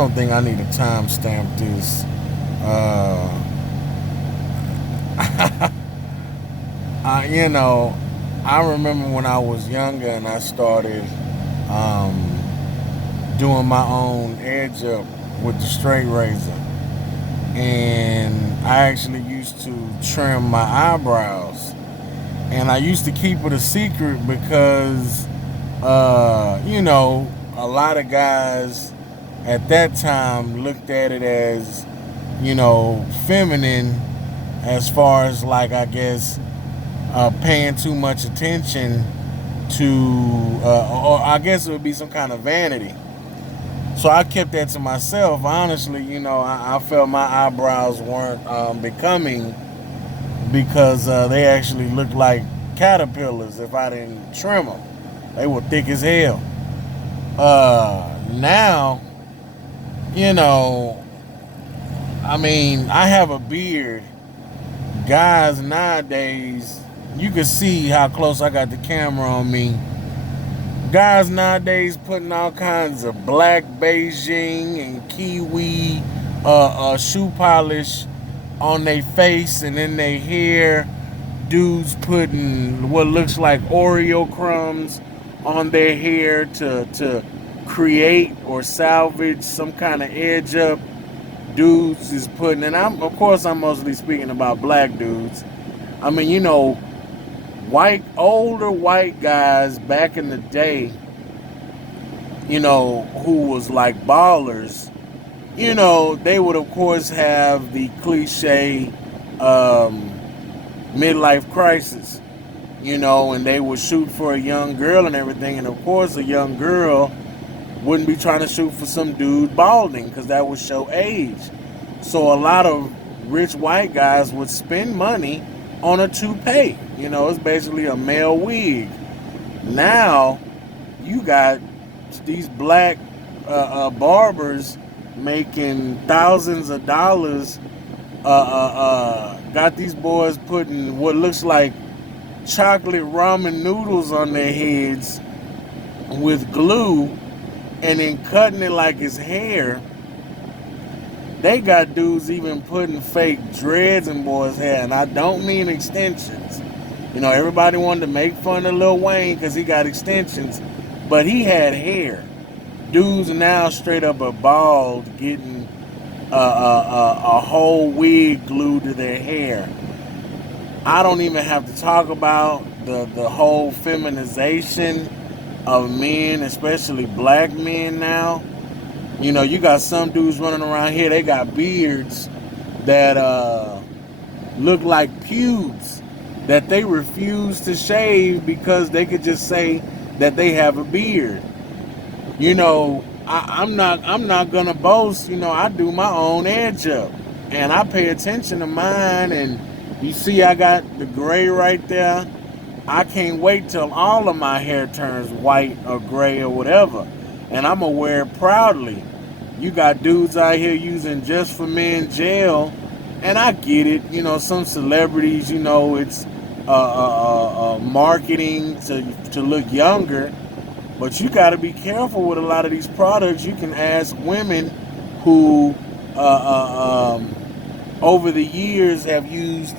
don't think I need to timestamp this. You know, I remember when I was younger and I started um, doing my own edge up with the straight razor, and I actually used to trim my eyebrows, and I used to keep it a secret because, a lot of guys at that time looked at it as, feminine, as far as like I guess paying too much attention to, or I guess it would be some kind of vanity. So I kept that to myself. Honestly, I felt my eyebrows weren't becoming because they actually looked like caterpillars if I didn't trim them. They were thick as hell. Now, you know, I mean, I have a beard. Guys nowadays, you can see how close I got the camera on me. Guys nowadays putting all kinds of black Beijing and kiwi shoe polish on their face and in their hair. Dudes putting what looks like Oreo crumbs on their hair to create or salvage some kind of edge up. Dudes is putting, and I'm mostly speaking about black dudes. I mean, older white guys back in the day, who was like ballers, they would of course have the cliche midlife crisis, and they would shoot for a young girl and everything. And of course, a young girl wouldn't be trying to shoot for some dude balding because that would show age. So a lot of rich white guys would spend money on a toupee. It's basically a male wig. Now you got these black barbers making thousands of dollars. Got these boys putting what looks like chocolate ramen noodles on their heads with glue and then cutting it like his hair. They got dudes even putting fake dreads in boys' hair, and I don't mean extensions. Everybody wanted to make fun of Lil Wayne because he got extensions, but he had hair. Dudes now straight up are bald, getting a whole wig glued to their hair. I don't even have to talk about the whole feminization of men, especially black men now. You got some dudes running around here, they got beards that look like pubes that they refuse to shave because they could just say that they have a beard. I'm not gonna boast. I do my own edge up, and I pay attention to mine. And you see, I got the gray right there. I can't wait till all of my hair turns white or gray or whatever, and I'm gonna wear it proudly. You got dudes out here using Just for Men gel, and I get it. Some celebrities, it's marketing to look younger. But you got to be careful with a lot of these products. You can ask women who, over the years, have used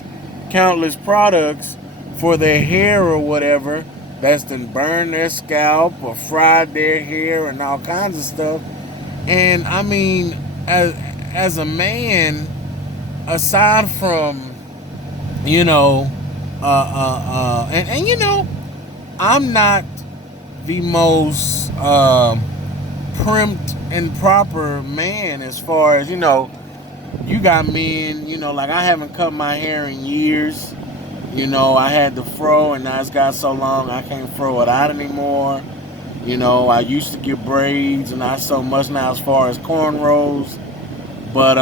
countless products for their hair or whatever, that's done burned their scalp or fried their hair and all kinds of stuff. And I mean, as a man, aside from, and I'm not the most primped and proper man as far as, you got men, like I haven't cut my hair in years. I had the fro and now it's got so long I can't fro it out anymore. I used to get braids and not so much now as far as cornrows. But,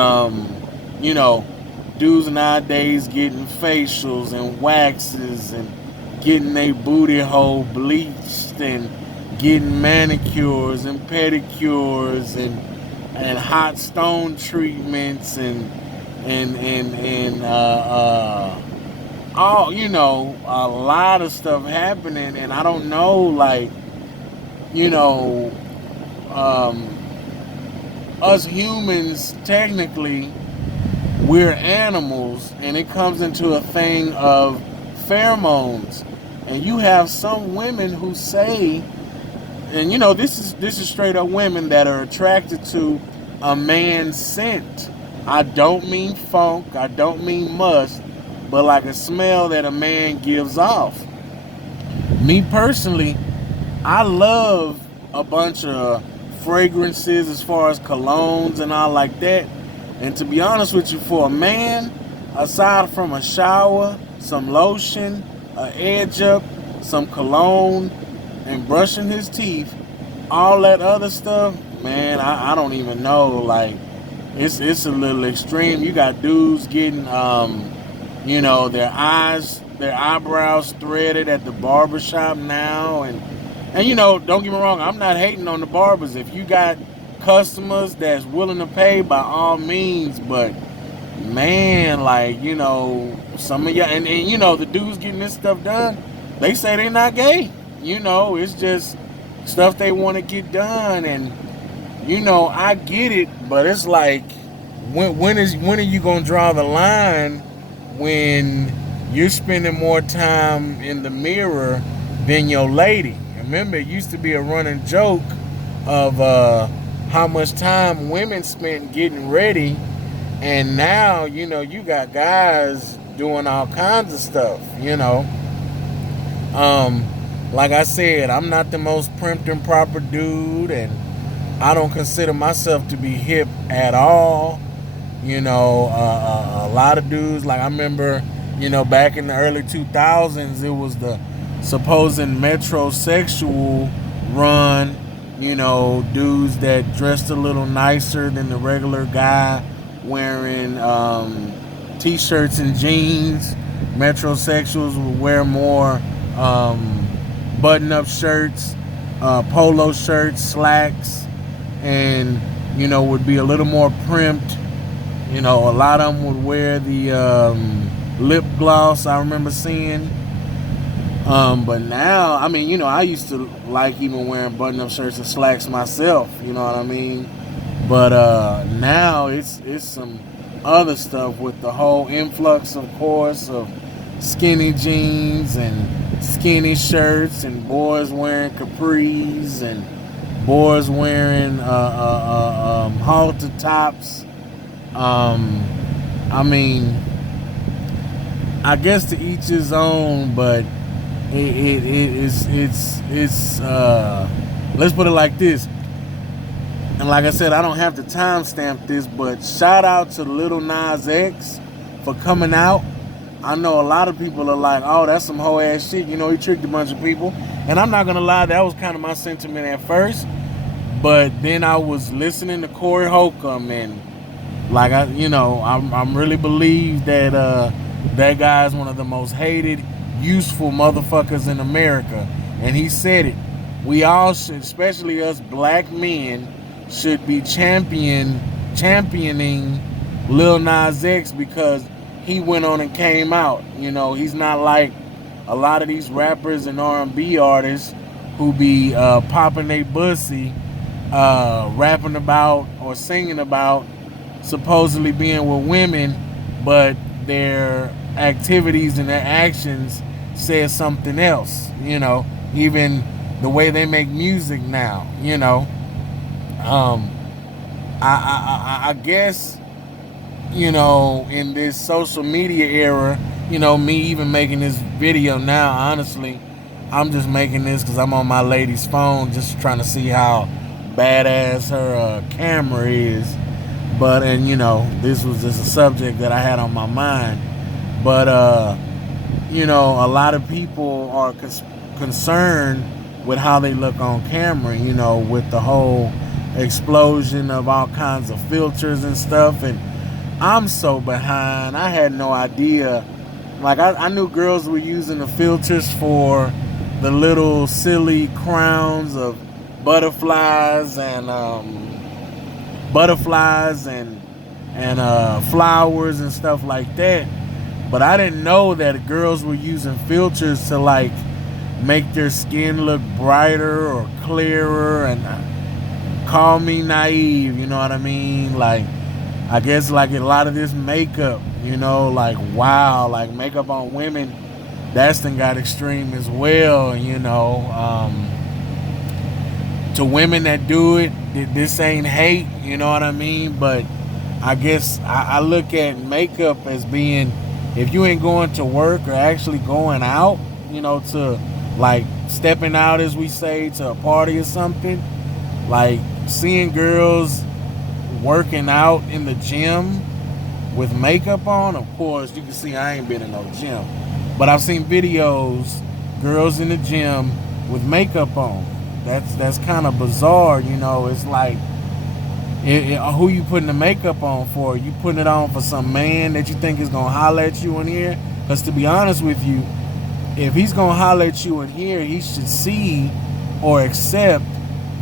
dudes nowadays getting facials and waxes and getting their booty hole bleached and getting manicures and pedicures and hot stone treatments and all, a lot of stuff happening. And I don't know, like, um us humans, technically, we're animals, and it comes into a thing of pheromones. And you have some women who say, and this is straight up women that are attracted to a man's scent. I don't mean funk, I don't mean musk, but like a smell that a man gives off. Me personally, I love a bunch of fragrances as far as colognes and all like that. And to be honest with you, for a man, aside from a shower, some lotion, an edge up, some cologne, and brushing his teeth, all that other stuff, man, I don't even know. Like, it's a little extreme. You got dudes getting their eyebrows threaded at the barbershop now, and don't get me wrong, I'm not hating on the barbers. If you got customers that's willing to pay, by all means, but man, like, some of y'all, and the dudes getting this stuff done, they say they're not gay. It's just stuff they want to get done, and I get it, but it's like, when are you gonna draw the line when you're spending more time in the mirror than your lady? Remember, it used to be a running joke of how much time women spent getting ready, and now you got guys doing all kinds of stuff. Like I said, I'm not the most primped and proper dude, and I don't consider myself to be hip at all. A lot of dudes, like I remember, back in the early 2000s, it was the supposed metrosexual run, dudes that dressed a little nicer than the regular guy, wearing t-shirts and jeans. Metrosexuals would wear more button-up shirts, polo shirts, slacks, and would be a little more primped. A lot of them would wear the lip gloss, I remember seeing. But now, I used to like even wearing button-up shirts and slacks myself. You know what I mean? But now it's some other stuff with the whole influx, of course, of skinny jeans and skinny shirts, and boys wearing capris, and boys wearing halter tops. I guess to each his own, but it's let's put it like this. And like I said, I don't have to timestamp this, but shout out to Lil Nas X for coming out. I know a lot of people are like, oh, that's some hoe ass shit. He tricked a bunch of people. And I'm not gonna lie, that was kind of my sentiment at first. But then I was listening to Corey Holcomb, and like I'm really believe that that guy is one of the most hated, useful motherfuckers in America. And he said it. We all should, especially us black men, should be championing Lil Nas X, because he went on and came out. He's not like a lot of these rappers and R&B artists who be popping they pussy, rapping about or singing about supposedly being with women, but their activities and their actions says something else. Even the way they make music now. I guess, in this social media era, me even making this video now, honestly, I'm just making this because I'm on my lady's phone, just trying to see how badass her camera is. But, this was just a subject that I had on my mind. But, a lot of people are concerned with how they look on camera, with the whole explosion of all kinds of filters and stuff. And I'm so behind. I had no idea. Like, I knew girls were using the filters for the little silly crowns of butterflies and flowers and stuff like that. But I didn't know that girls were using filters to like make their skin look brighter or clearer and call me naive, you know what I mean? Like, I guess like a lot of this makeup, you know, like wow, like makeup on women, that's then got extreme as well, you know. To women that do it, this ain't hate, you know what I mean? But I guess I look at makeup as being, if you ain't going to work or actually going out, you know, to like stepping out, as we say, to a party or something, like seeing girls working out in the gym with makeup on. Of course, you can see I ain't been in no gym, but I've seen videos, girls in the gym with makeup on. That's kind of bizarre, you know. It's like, who you putting the makeup on for? You putting it on for some man that you think is gonna holler at you in here? Because to be honest with you, if he's gonna holler at you in here, he should see or accept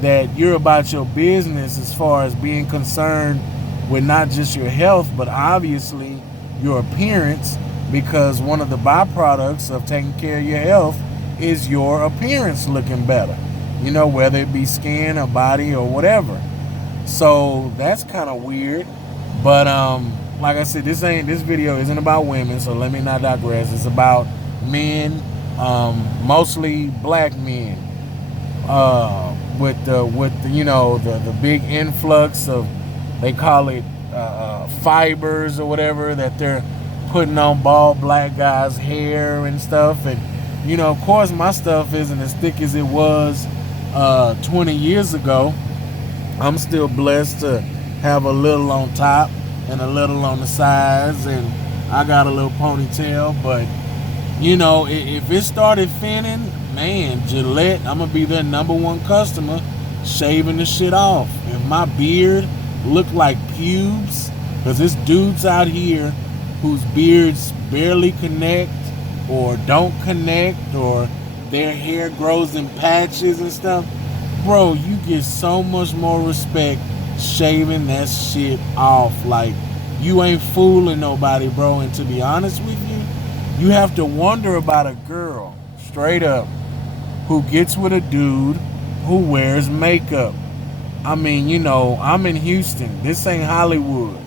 that you're about your business as far as being concerned with not just your health, but obviously your appearance, because one of the byproducts of taking care of your health is your appearance looking better, you know, whether it be skin or body or whatever. So that's kind of weird. But like I said, this video isn't about women, so let me not digress. It's about men, mostly black men, with the you know, the big influx of, they call it fibers or whatever, that they're putting on bald black guys' hair and stuff. And you know, of course, my stuff isn't as thick as it was 20 years ago. I'm still blessed to have a little on top and a little on the sides, and I got a little ponytail. But you know, if it started thinning, man, Gillette, I'm gonna be their #1 customer, shaving the shit off. If my beard looked like pubes, because there's dudes out here whose beards barely connect or don't connect, or their hair grows in patches and stuff. Bro, you get so much more respect shaving that shit off. Like, you ain't fooling nobody, bro. And to be honest with you, you have to wonder about a girl, straight up, who gets with a dude who wears makeup. I mean, you know, I'm in Houston. This ain't Hollywood.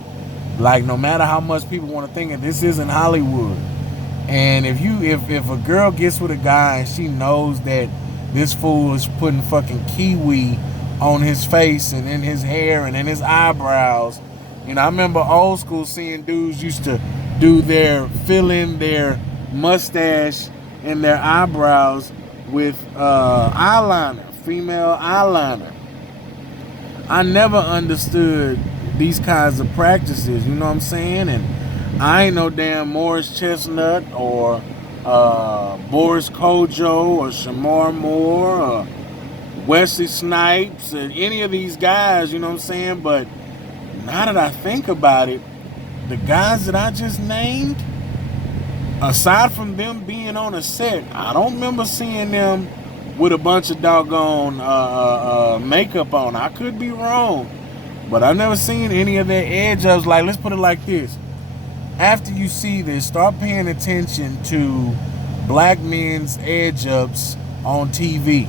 Like, no matter how much people want to think it, this isn't Hollywood. And if a girl gets with a guy and she knows that this fool is putting fucking kiwi on his face and in his hair and in his eyebrows. You know, I remember old school seeing dudes used to fill in their mustache and their eyebrows with eyeliner, female eyeliner. I never understood these kinds of practices, you know what I'm saying? And I ain't no damn Morris Chestnut or Boris Kojo or Shamar Moore or Wesley Snipes or any of these guys, you know what I'm saying? But now that I think about it, the guys that I just named, aside from them being on a set, I don't remember seeing them with a bunch of doggone makeup on. I could be wrong, but I've never seen any of their edge ups. Like, let's put it like this. After you see this, start paying attention to black men's edge ups on TV.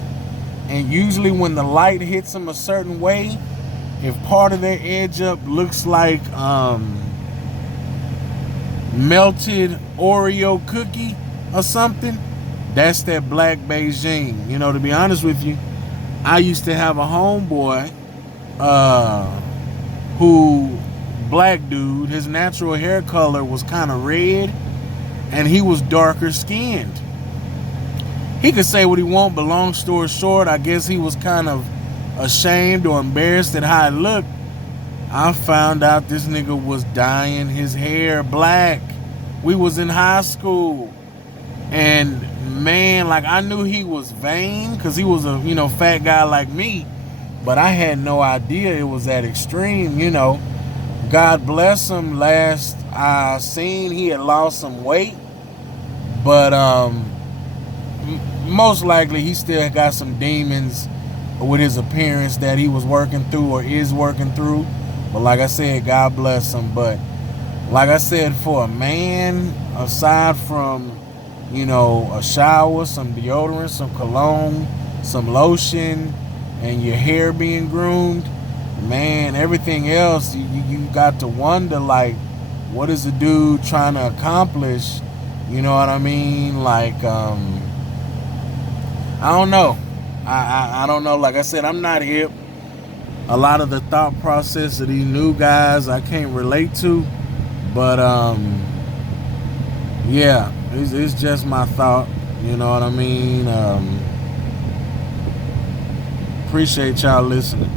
And usually when the light hits them a certain way, if part of their edge up looks like melted Oreo cookie or something, that's that black Beijing. You know, to be honest with you, I used to have a homeboy who, black dude, his natural hair color was kind of red, and he was darker skinned. He could say what he want, but long story short, I guess he was kind of ashamed or embarrassed at how it looked. I found out this nigga was dyeing his hair black. We was in high school, and man, like, I knew he was vain because he was a, you know, fat guy like me, but I had no idea it was that extreme, you know. God bless him. Last I seen, he had lost some weight, but most likely he still got some demons with his appearance that he was working through or is working through. But like I said, God bless him. But like I said, for a man, aside from, you know, a shower, some deodorant, some cologne, some lotion, and your hair being groomed, man, everything else, you got to wonder, like, what is the dude trying to accomplish? You know what I mean? Like, I don't know. I don't know. Like I said, I'm not hip. A lot of the thought process of these new guys I can't relate to. But yeah, it's just my thought. You know what I mean? Appreciate y'all listening.